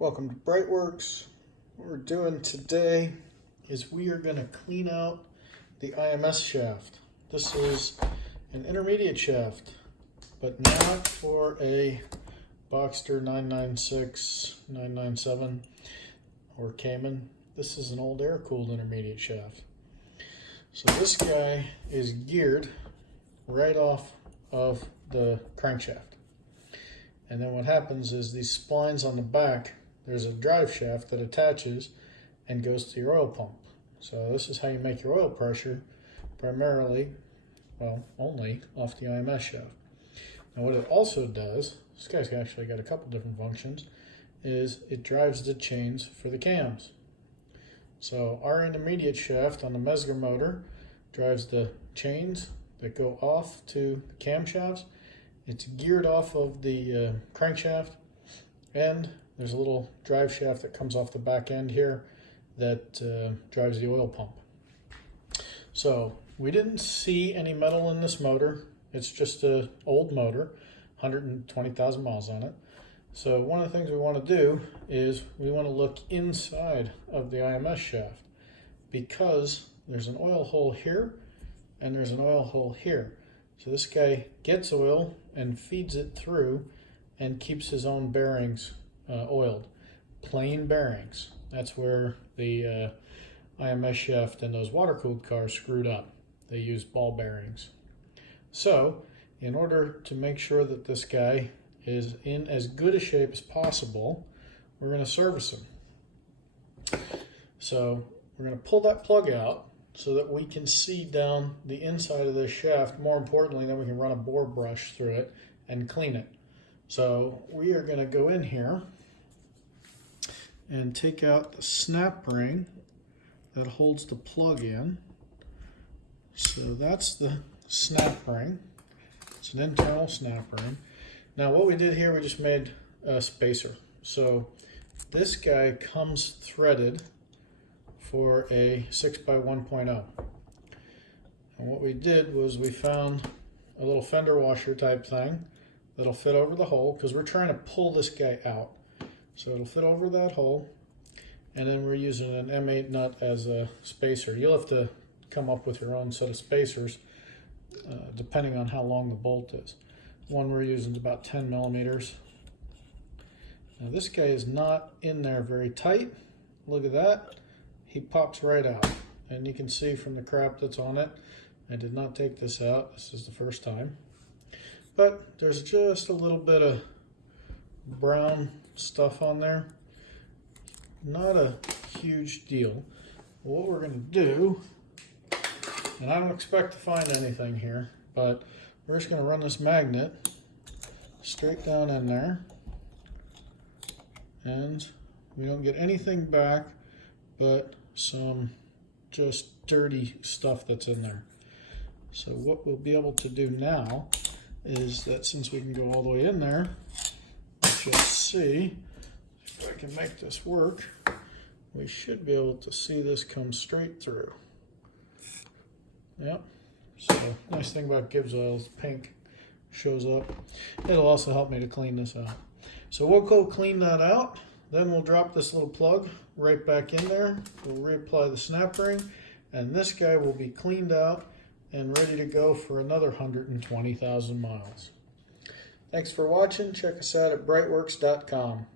Welcome to BreitWerks. What we're doing today is we are going to clean out the IMS shaft. This is an intermediate shaft, but not for a Boxster 996, 997 or Cayman. This is an old air-cooled intermediate shaft. So this guy is geared right off of the crankshaft. And then what happens is these splines on the back, there's a drive shaft that attaches and goes to your oil pump. So this is how you make your oil pressure, primarily, well, only off the IMS shaft. Now what it also does, this guy's actually got a couple different functions, is it drives the chains for the cams. So our intermediate shaft on the Mezger motor drives the chains that go off to the camshafts. It's geared off of the crankshaft, and there's a little drive shaft that comes off the back end here that drives the oil pump. So we didn't see any metal in this motor. It's just an old motor, 120,000 miles on it. So one of the things we want to do is we want to look inside of the IMS shaft, because there's an oil hole here and there's an oil hole here. So this guy gets oil and feeds it through and keeps his own bearings oiled. Plain bearings. That's where the IMS shaft and those water-cooled cars screwed up. They use ball bearings. So in order to make sure that this guy is in as good a shape as possible, we're going to service him. So we're going to pull that plug out so that we can see down the inside of this shaft. More importantly, then we can run a bore brush through it and clean it. So we are going to go in here and take out the snap ring that holds the plug in. So that's the snap ring. It's an internal snap ring. Now what we did here, we just made a spacer. So this guy comes threaded for a 6x1.0. And what we did was we found a little fender washer type thing that'll fit over the hole, because we're trying to pull this guy out. So it'll fit over that hole, and then we're using an M8 nut as a spacer. You'll have to come up with your own set of spacers depending on how long the bolt is. The one we're using is about 10 millimeters. Now this guy is not in there very tight. Look at that. He pops right out, and you can see from the crap that's on it, I did not take this out. This is the first time. But there's just a little bit of brown stuff on there. Not a huge deal. What we're going to do, and I don't expect to find anything here, but we're just going to run this magnet straight down in there, and we don't get anything back but some just dirty stuff that's in there. So what we'll be able to do now is that, since we can go all the way in there, let's just see if I can make this work. We should be able to see this come straight through. Yep. So nice thing about Gibbs oil is pink shows up. It'll also help me to clean this out. So we'll go clean that out. Then we'll drop this little plug right back in there. We'll reapply the snap ring, and this guy will be cleaned out and ready to go for another 120,000 miles. Thanks for watching. Check us out at BreitWerks.com.